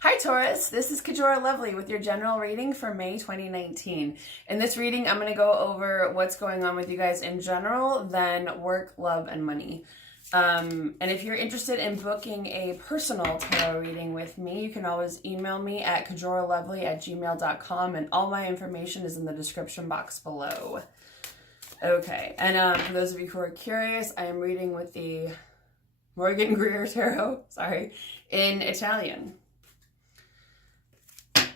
Hi Taurus, this is Kajora Lovely with your general reading for May 2019. In this reading, I'm going to go over what's going on with you guys in general, then work, love, and money. And if you're interested in booking a personal tarot reading with me, you can always email me at kajoralovely@gmail.com, and all my information is in the description box below. Okay, and for those of you who are curious, I am reading with the Morgan Greer Tarot, in Italian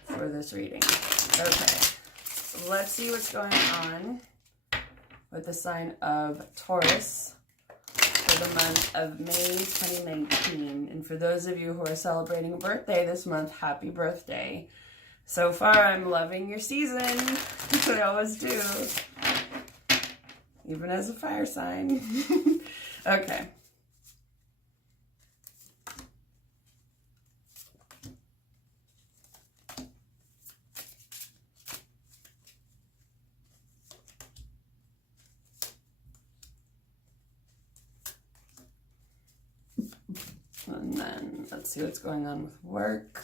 for this reading. Okay, so let's see what's going on with the sign of Taurus for the month of May 2019. And for those of you who are celebrating a birthday this month, happy birthday. So far, I'm loving your season, as I always do, even as a fire sign. Okay. And then let's see what's going on with work.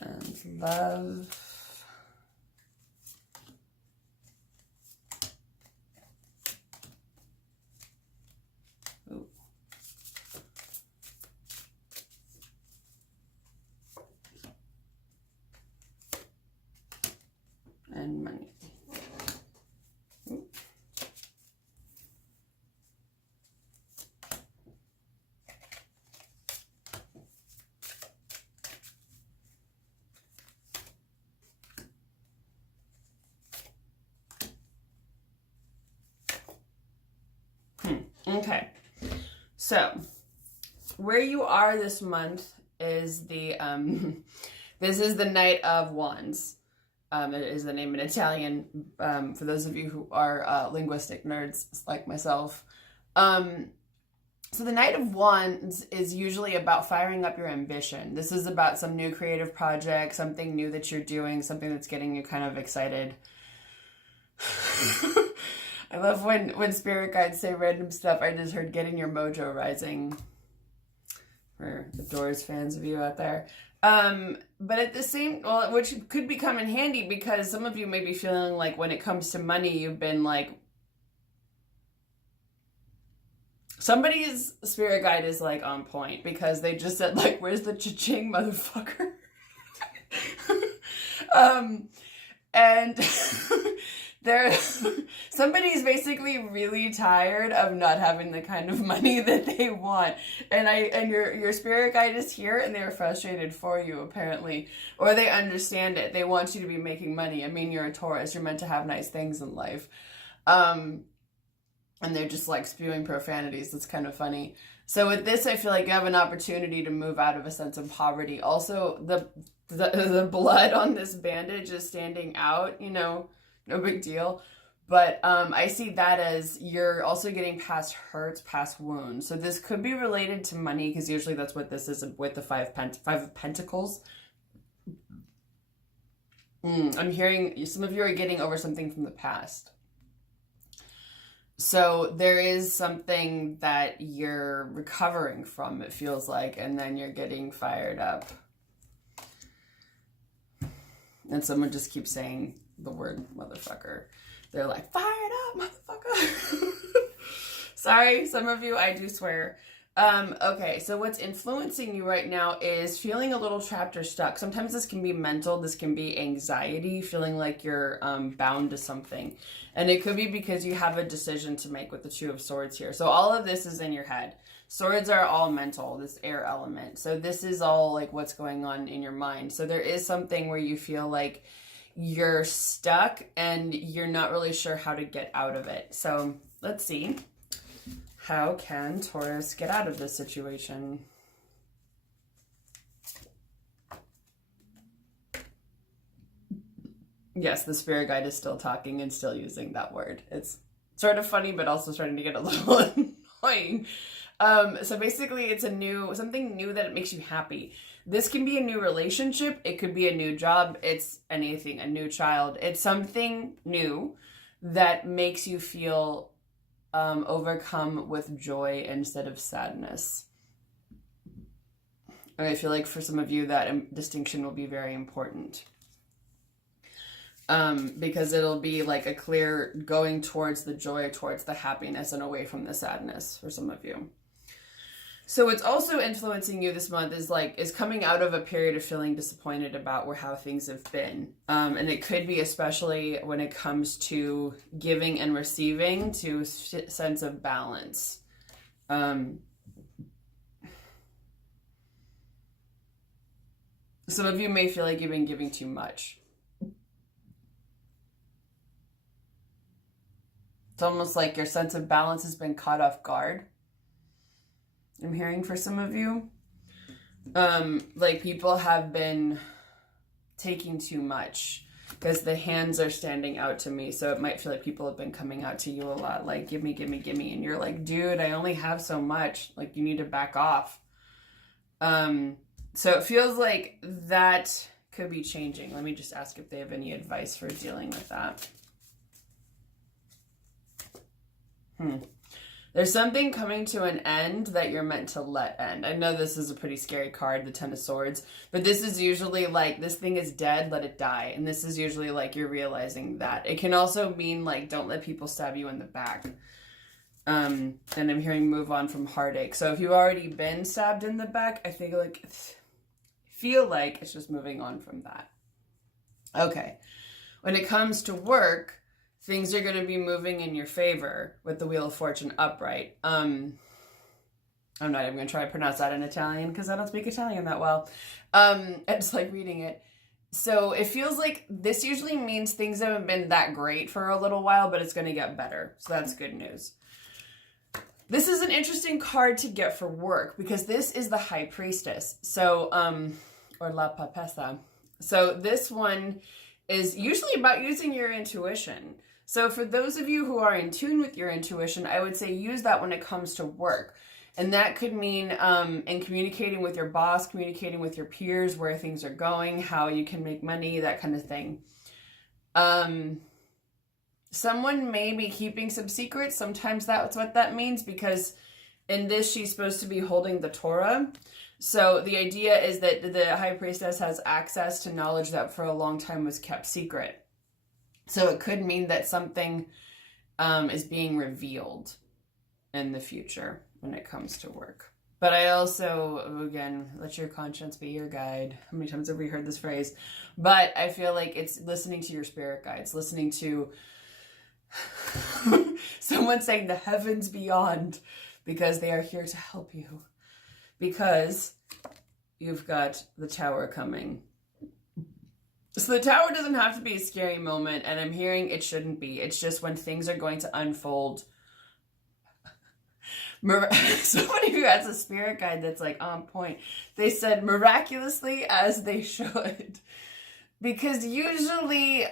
And love. Ooh. And money. Okay, so where you are this month is the, this is the Knight of Wands. It is the name in Italian, for those of you who are linguistic nerds like myself. So the Knight of Wands is usually about firing up your ambition. This is about some new creative project, something new that you're doing, something that's getting you kind of excited. I love when spirit guides say random stuff. I just heard getting your mojo rising for the Doors fans of you out there. But at the same, well, which could become in handy because some of you may be feeling like when it comes to money, you've been like, somebody's spirit guide is like on point because they just said like, where's the cha-ching, motherfucker? And somebody's basically really tired of not having the kind of money that they want, and your spirit guide is here, and they're frustrated for you apparently, or they understand it. They want you to be making money. I mean, you're a Taurus. You're meant to have nice things in life, and they're just like spewing profanities. That's kind of funny. So with this, I feel like you have an opportunity to move out of a sense of poverty. Also, the blood on this bandage is standing out. You know. No big deal. But I see that as you're also getting past hurts, past wounds. So this could be related to money because usually that's what this is with the Five of Pentacles. I'm hearing some of you are getting over something from the past. So there is something that you're recovering from, it feels like, and then you're getting fired up. And someone just keeps saying the word motherfucker. They're like, fired up, motherfucker. Sorry, some of you, I do swear. Okay, so what's influencing you right now is feeling a little trapped or stuck. Sometimes this can be mental, this can be anxiety, feeling like you're bound to something. And it could be because you have a decision to make with the Two of Swords here. So all of this is in your head. Swords are all mental, this air element. So this is all like what's going on in your mind. So there is something where you feel like you're stuck and you're not really sure how to get out of it. So let's see. How can Taurus get out of this situation? Yes, the spirit guide is still talking and still using that word. It's sort of funny, but also starting to get a little annoying. So basically it's something new that makes you happy. This can be a new relationship. It could be a new job. It's anything, a new child. It's something new that makes you feel overcome with joy instead of sadness. I feel like for some of you that distinction will be very important. Because it'll be like a clear going towards the joy, towards the happiness, and away from the sadness for some of you. So what's also influencing you this month is coming out of a period of feeling disappointed about how things have been. And it could be especially when it comes to giving and receiving, to a sense of balance. Some of you may feel like you've been giving too much. It's almost like your sense of balance has been caught off guard. I'm hearing for some of you. Like people have been taking too much because the hands are standing out to me. So it might feel like people have been coming out to you a lot. Like, give me, give me, give me. And you're like, dude, I only have so much. Like, you need to back off. So it feels like that could be changing. Let me just ask if they have any advice for dealing with that. There's something coming to an end that you're meant to let end. I know this is a pretty scary card, the Ten of Swords, but this is usually like, this thing is dead, let it die. And this is usually like you're realizing that. It can also mean like, don't let people stab you in the back. And I'm hearing move on from heartache. So if you've already been stabbed in the back, I feel like it's just moving on from that. Okay. When it comes to work, things are going to be moving in your favor with the Wheel of Fortune upright. I'm not even going to try to pronounce that in Italian because I don't speak Italian that well. I just like reading it. So it feels like this usually means things haven't been that great for a little while, but it's going to get better. So that's good news. This is an interesting card to get for work because this is the High Priestess. So, or La Papessa. So this one is usually about using your intuition. So for those of you who are in tune with your intuition, I would say use that when it comes to work. And that could mean in communicating with your boss, communicating with your peers, where things are going, how you can make money, that kind of thing. Someone may be keeping some secrets. Sometimes that's what that means because in this, she's supposed to be holding the Torah. So the idea is that the High Priestess has access to knowledge that for a long time was kept secret. So it could mean that something is being revealed in the future when it comes to work. But I also, again, let your conscience be your guide. How many times have we heard this phrase? But I feel like it's listening to your spirit guides, listening to someone saying the heavens beyond, because they are here to help you. Because you've got the Tower coming. So the Tower doesn't have to be a scary moment, and I'm hearing it shouldn't be. It's just when things are going to unfold. Somebody who has a spirit guide that's like on point. They said miraculously as they should. Because usually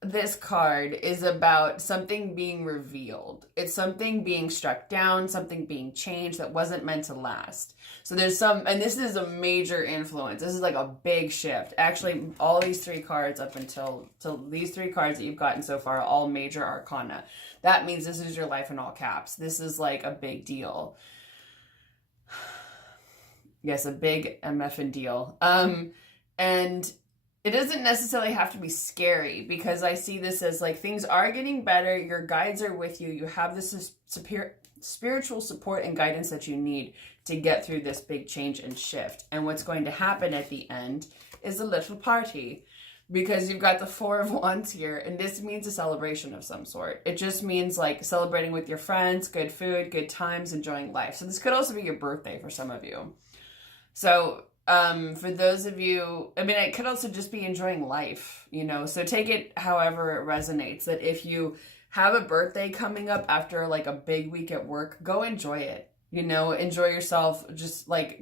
this card is about something being revealed. It's something being struck down, something being changed that wasn't meant to last. So there's and this is a major influence. This is like a big shift. Actually, all these three cards up until these three cards that you've gotten so far, are all major arcana. That means this is your life in all caps. This is like a big deal. Yes, a big MF deal. And it doesn't necessarily have to be scary because I see this as like things are getting better. Your guides are with you. You have this spiritual support and guidance that you need to get through this big change and shift. And what's going to happen at the end is a little party because you've got the Four of Wands here. And this means a celebration of some sort. It just means like celebrating with your friends, good food, good times, enjoying life. So this could also be your birthday for some of you. So for those of you, I mean, it could also just be enjoying life, you know, so take it however it resonates, that if you have a birthday coming up after like a big week at work, go enjoy it, you know, enjoy yourself. Just like,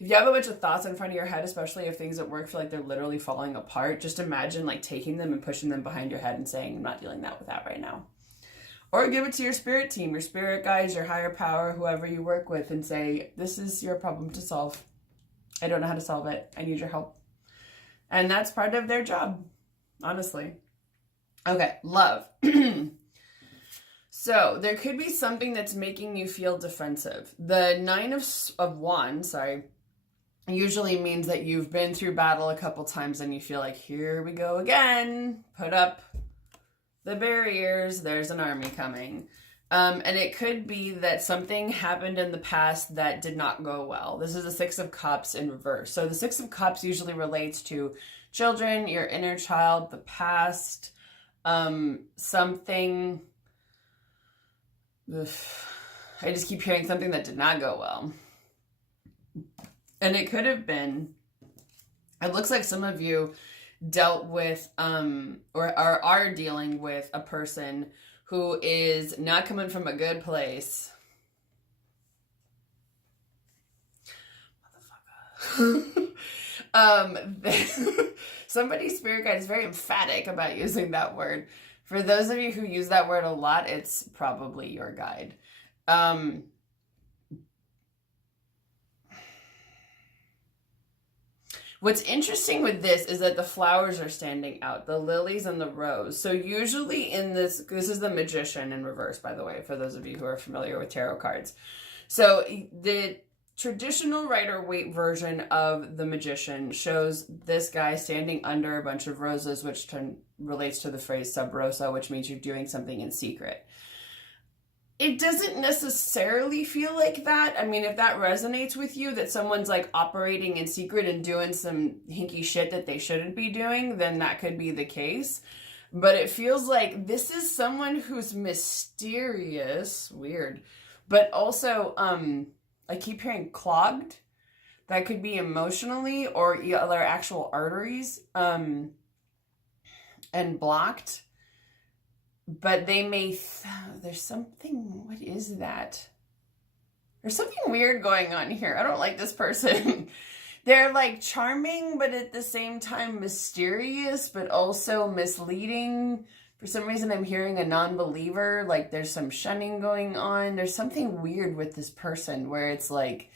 if you have a bunch of thoughts in front of your head, especially if things at work feel like they're literally falling apart, just imagine like taking them and pushing them behind your head and saying, I'm not dealing with that right now. Or give it to your spirit team, your spirit guides, your higher power, whoever you work with, and say, this is your problem to solve. I don't know how to solve it. I need your help. And that's part of their job, honestly. Okay, love. So there could be something that's making you feel defensive. The Nine of Wands, usually means that you've been through battle a couple times and you feel like, here we go again. Put up the barriers. There's an army coming. And it could be that something happened in the past that did not go well. This is the Six of Cups in reverse. So the Six of Cups usually relates to children, your inner child, the past, something. I just keep hearing something that did not go well. And it could have been, it looks like some of you dealt with, or are dealing with a person who is not coming from a good place. Motherfucker. Somebody's spirit guide is very emphatic about using that word. For those of you who use that word a lot, it's probably your guide. What's interesting with this is that the flowers are standing out, the lilies and the rose. So usually in this is the Magician in reverse, by the way, for those of you who are familiar with tarot cards. So the traditional Rider-Waite version of the Magician shows this guy standing under a bunch of roses, which relates to the phrase sub rosa, which means you're doing something in secret. It doesn't necessarily feel like that. I mean, if that resonates with you, that someone's like operating in secret and doing some hinky shit that they shouldn't be doing, then that could be the case. But it feels like this is someone who's mysterious, weird, but also, I keep hearing clogged. That could be emotionally or their actual arteries, and blocked. But they may, there's something, what is that? There's something weird going on here. I don't like this person. They're like charming, but at the same time mysterious, but also misleading. For some reason, I'm hearing a non-believer, like there's some shunning going on. There's something weird with this person where it's like,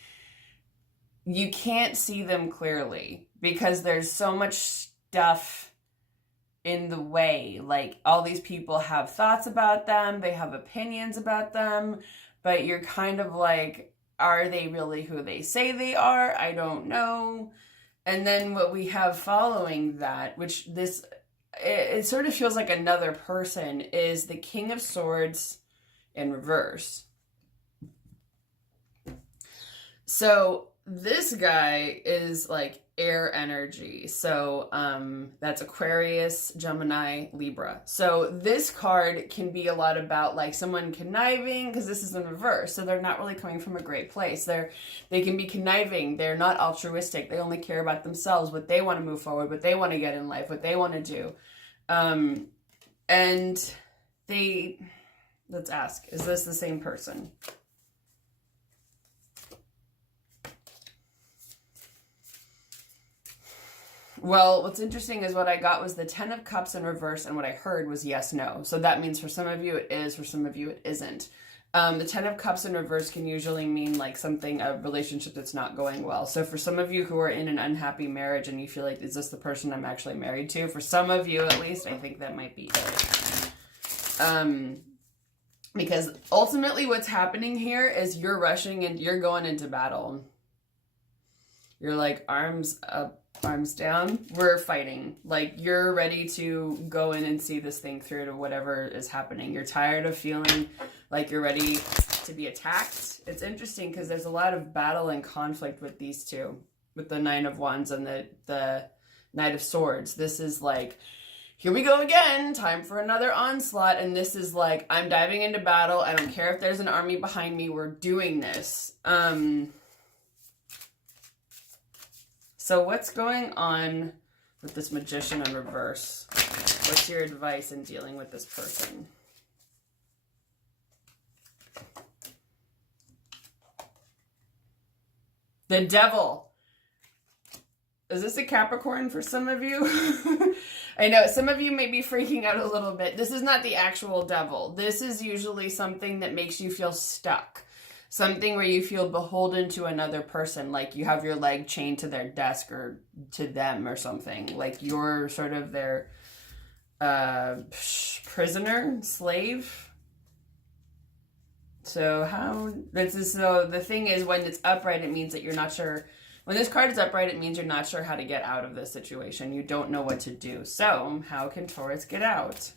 you can't see them clearly because there's so much stuff in the way. Like all these people have thoughts about them, they have opinions about them, but you're kind of like, are they really who they say they are? I don't know. And then what we have following that, which it sort of feels like another person, is the King of Swords in reverse. So this guy is like air energy. So that's Aquarius, Gemini, Libra. So this card can be a lot about like someone conniving, because this is in reverse. So they're not really coming from a great place. They can be conniving. They're not altruistic. They only care about themselves, what they want to move forward, what they want to get in life, what they want to do. And let's ask, is this the same person? Well, what's interesting is what I got was the 10 of Cups in reverse, and what I heard was yes, no. So that means for some of you it is, for some of you it isn't. The 10 of Cups in reverse can usually mean like a relationship that's not going well. So for some of you who are in an unhappy marriage and you feel like, is this the person I'm actually married to? For some of you at least, I think that might be it. Because ultimately what's happening here is you're rushing and you're going into battle. You're like, arms up, arms down, we're fighting. Like, you're ready to go in and see this thing through to whatever is happening. You're tired of feeling like you're ready to be attacked. It's interesting because there's a lot of battle and conflict with these two, with the Nine of Wands and the Knight of Swords. This is like, here we go again, time for another onslaught. And this is like, I'm diving into battle. I don't care if there's an army behind me. We're doing this. So what's going on with this Magician in reverse? What's your advice in dealing with this person? The Devil. Is this a Capricorn for some of you? I know some of you may be freaking out a little bit. This is not the actual devil. This is usually something that makes you feel stuck. Something where you feel beholden to another person, like you have your leg chained to their desk or to them or something. Like you're sort of their prisoner, slave. So the thing is, when it's upright, it means that you're not sure. When this card is upright, it means you're not sure how to get out of this situation. You don't know what to do. So how can Taurus get out?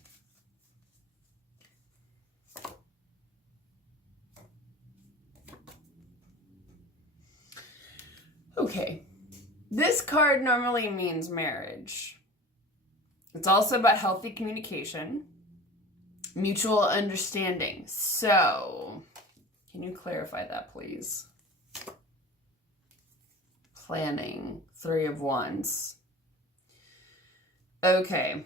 Okay. This card normally means marriage. It's also about healthy communication, mutual understanding. So, can you clarify that, please? Planning, 3 of Wands. Okay.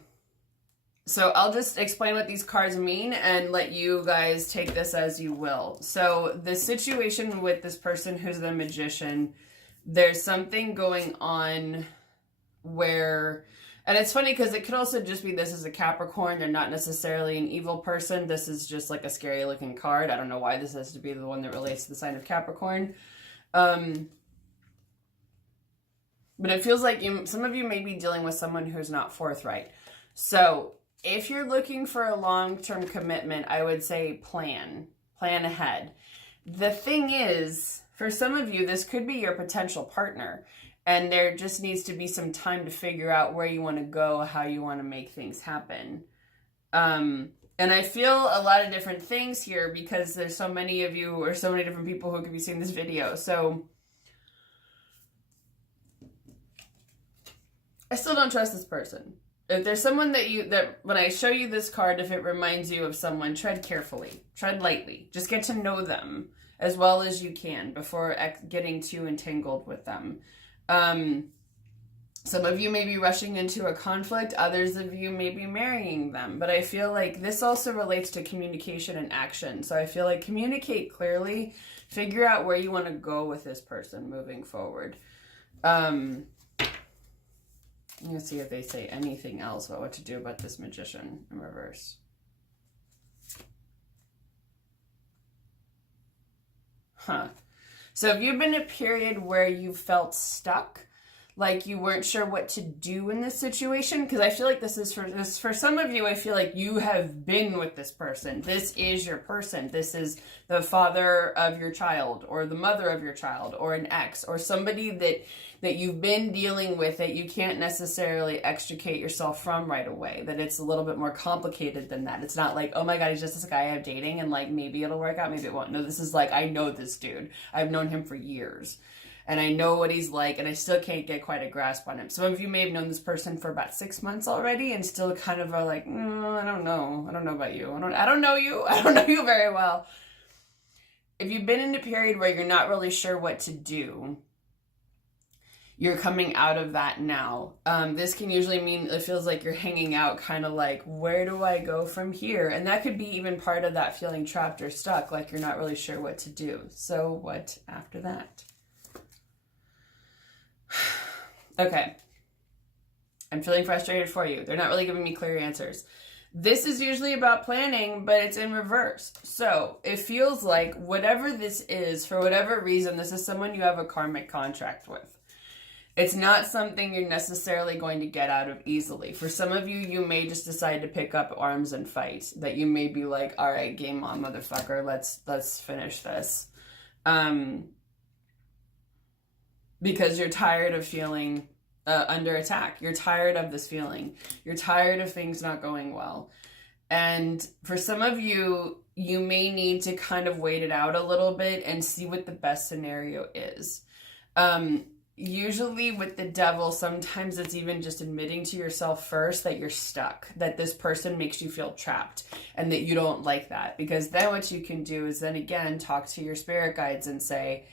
So I'll just explain what these cards mean and let you guys take this as you will. So the situation with this person who's the Magician, there's something going on where, and it's funny because it could also just be this is a Capricorn. They're not necessarily an evil person. This is just like a scary looking card. I don't know why this has to be the one that relates to the sign of Capricorn. But it feels like some of you may be dealing with someone who's not forthright. So if you're looking for a long-term commitment, I would say plan ahead. The thing is, for some of you, this could be your potential partner. And there just needs to be some time to figure out where you want to go, how you want to make things happen. And I feel a lot of different things here because there's so many of you or so many different people who could be seeing this video. So I still don't trust this person. If there's someone that when I show you this card, if it reminds you of someone, tread carefully, tread lightly. Just get to know them as well as you can before getting too entangled with them. Some of you may be rushing into a conflict. Others of you may be marrying them. But I feel like this also relates to communication and action. So I feel like communicate clearly. Figure out where you want to go with this person moving forward. Let's see if they say anything else about what to do about this Magician in reverse. So have you been in a period where you felt stuck? Like you weren't sure what to do in this situation? Because I feel like this is for some of you, I feel like you have been with this person. This is your person. This is the father of your child or the mother of your child or an ex or somebody that you've been dealing with that you can't necessarily extricate yourself from right away. That it's a little bit more complicated than that. It's not like, oh my God, he's just this guy I'm dating and like maybe it'll work out, maybe it won't. No, this is like, I know this dude. I've known him for years. And I know what he's like, and I still can't get quite a grasp on him. Some of you may have known this person for about 6 months already, and still kind of are like, I don't know. I don't know about you. I don't know you. I don't know you very well. If you've been in a period where you're not really sure what to do, you're coming out of that now. This can usually mean it feels like you're hanging out, kind of like, where do I go from here? And that could be even part of that feeling trapped or stuck, like you're not really sure what to do. So what after that? Okay. I'm feeling frustrated for you. They're not really giving me clear answers. This is usually about planning, but it's in reverse. So it feels like whatever this is, for whatever reason, this is someone you have a karmic contract with. It's not something you're necessarily going to get out of easily. For some of you, you may just decide to pick up arms and fight. That you may be like, all right, game on, motherfucker. Let's finish this. Because you're tired of feeling under attack. You're tired of this feeling. You're tired of things not going well. And for some of you, you may need to kind of wait it out a little bit and see what the best scenario is. Usually with the devil, sometimes it's even just admitting to yourself first that you're stuck, that this person makes you feel trapped and that you don't like that. Because then what you can do is then again, talk to your spirit guides and say,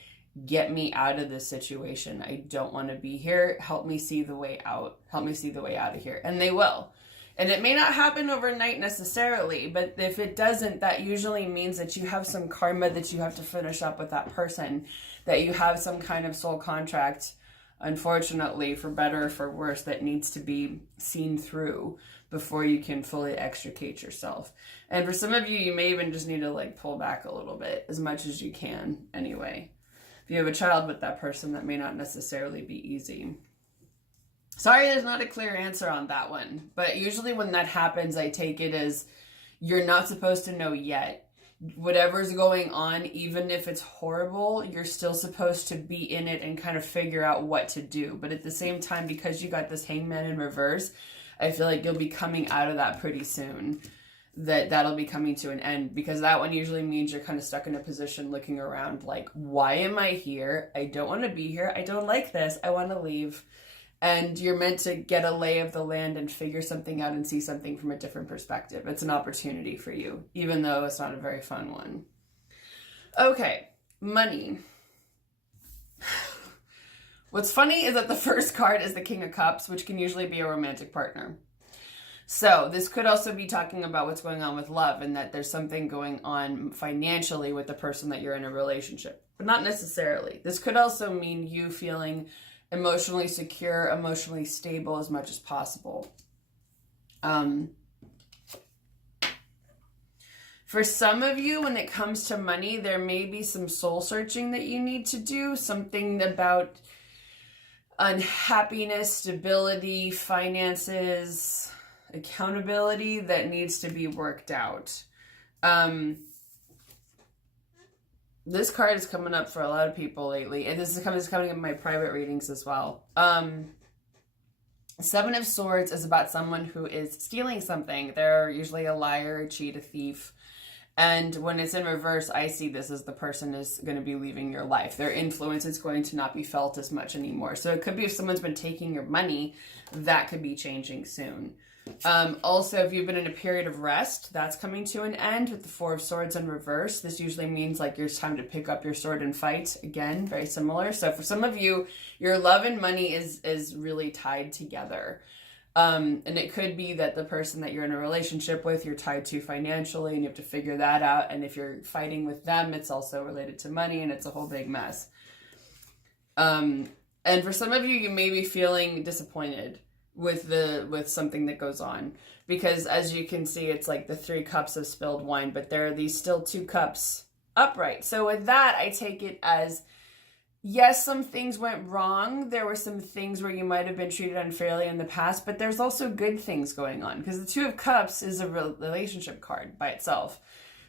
get me out of this situation. I don't want to be here. Help me see the way out. Help me see the way out of here. And they will. And it may not happen overnight necessarily, but if it doesn't, that usually means that you have some karma that you have to finish up with that person, that you have some kind of soul contract, unfortunately, for better or for worse, that needs to be seen through before you can fully extricate yourself. And for some of you, you may even just need to like pull back a little bit as much as you can anyway. If you have a child with that person, that may not necessarily be easy. Sorry, there's not a clear answer on that one. But usually when that happens, I take it as you're not supposed to know yet. whatever's going on, even if it's horrible, you're still supposed to be in it and kind of figure out what to do. But at the same time, because you got this Hangman in reverse, I feel like you'll be coming out of that pretty soon. That'll be coming to an end, because that one usually means you're kind of stuck in a position looking around like, why am I here? I don't want to be here. I don't like this. I want to leave. And you're meant to get a lay of the land and figure something out and see something from a different perspective. It's an opportunity for you, even though it's not a very fun one. Okay, money. What's funny is that the first card is the King of Cups, which can usually be a romantic partner. So this could also be talking about what's going on with love, and that there's something going on financially with the person that you're in a relationship, but not necessarily. This could also mean you feeling emotionally secure, emotionally stable as much as possible. For some of you, when it comes to money, there may be some soul searching that you need to do, something about unhappiness, stability, finances, accountability that needs to be worked out. This card is coming up for a lot of people lately, and this is coming up in my private readings as well. Seven of Swords is about someone who is stealing something. They're usually a liar, a cheat, a thief. And when it's in reverse, I see this as the person is going to be leaving your life. Their influence is going to not be felt as much anymore. So it could be if someone's been taking your money, that could be changing soon. Also, if you've been in a period of rest, that's coming to an end with the Four of Swords in reverse. This usually means like it's time to pick up your sword and fight again. Very similar. So for some of you, your love and money is really tied together. And it could be that the person that you're in a relationship with, you're tied to financially, and you have to figure that out. And if you're fighting with them, it's also related to money, and it's a whole big mess. And for some of you, you may be feeling disappointed with something that goes on, because as you can see, it's like the 3 cups of spilled wine, but there are these still 2 cups upright. So with that, I take it as, yes, some things went wrong. There were some things where you might have been treated unfairly in the past, but there's also good things going on, because the 2 of Cups is a relationship card by itself.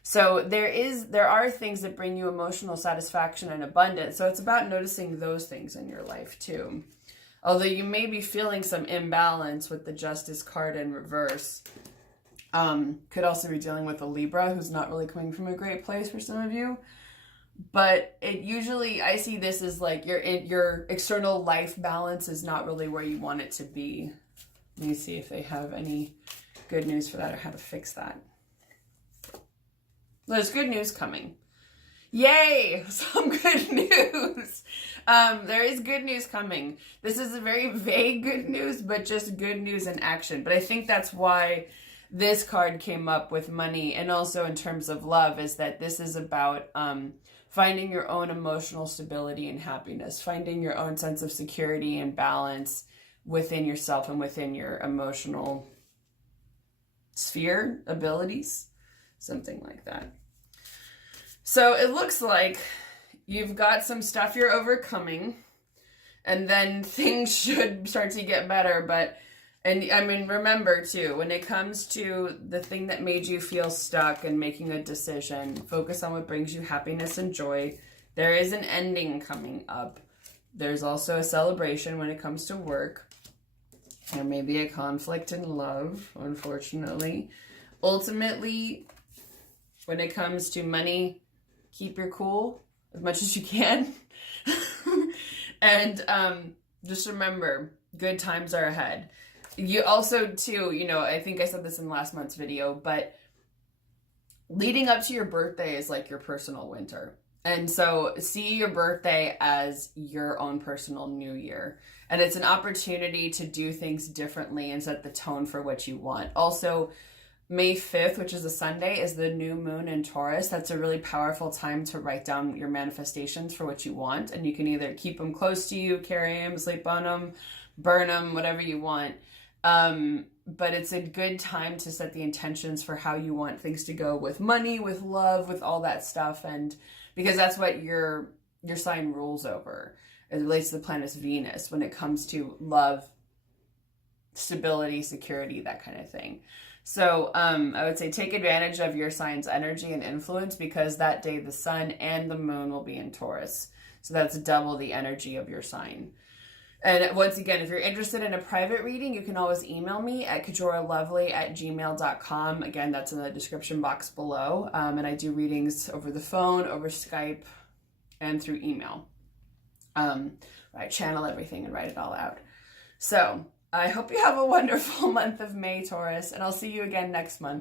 So there are things that bring you emotional satisfaction and abundance. So it's about noticing those things in your life too. Although you may be feeling some imbalance with the Justice card in reverse. Could also be dealing with a Libra who's not really coming from a great place for some of you. But it usually, I see this as like your external life balance is not really where you want it to be. Let me see if they have any good news for that or how to fix that. There's good news coming. Yay! Some good news. There is good news coming. This is a very vague good news, but just good news in action. But I think that's why this card came up with money, and also in terms of love, is that this is about finding your own emotional stability and happiness, finding your own sense of security and balance within yourself and within your emotional sphere, abilities, something like that. So it looks like you've got some stuff you're overcoming, and then things should start to get better. And I mean, remember too, when it comes to the thing that made you feel stuck and making a decision, focus on what brings you happiness and joy. There is an ending coming up. There's also a celebration when it comes to work. There may be a conflict in love, unfortunately. Ultimately, when it comes to money, keep your cool as much as you can. And just remember, good times are ahead. You also, too, you know, I think I said this in last month's video, but leading up to your birthday is like your personal winter. And so see your birthday as your own personal new year. And it's an opportunity to do things differently and set the tone for what you want. Also, May 5th, which is a Sunday, is the new moon in Taurus. That's a really powerful time to write down your manifestations for what you want. And you can either keep them close to you, carry them, sleep on them, burn them, whatever you want. But it's a good time to set the intentions for how you want things to go with money, with love, with all that stuff. And because that's what your sign rules over. It relates to the planet Venus when it comes to love, stability, security, that kind of thing. So I would say take advantage of your sign's energy and influence, because that day the sun and the moon will be in Taurus. So that's double the energy of your sign. And once again, if you're interested in a private reading, you can always email me at kajoralovely@gmail.com. Again, that's in the description box below. And I do readings over the phone, over Skype, and through email. I channel everything and write it all out. So I hope you have a wonderful month of May, Taurus, and I'll see you again next month.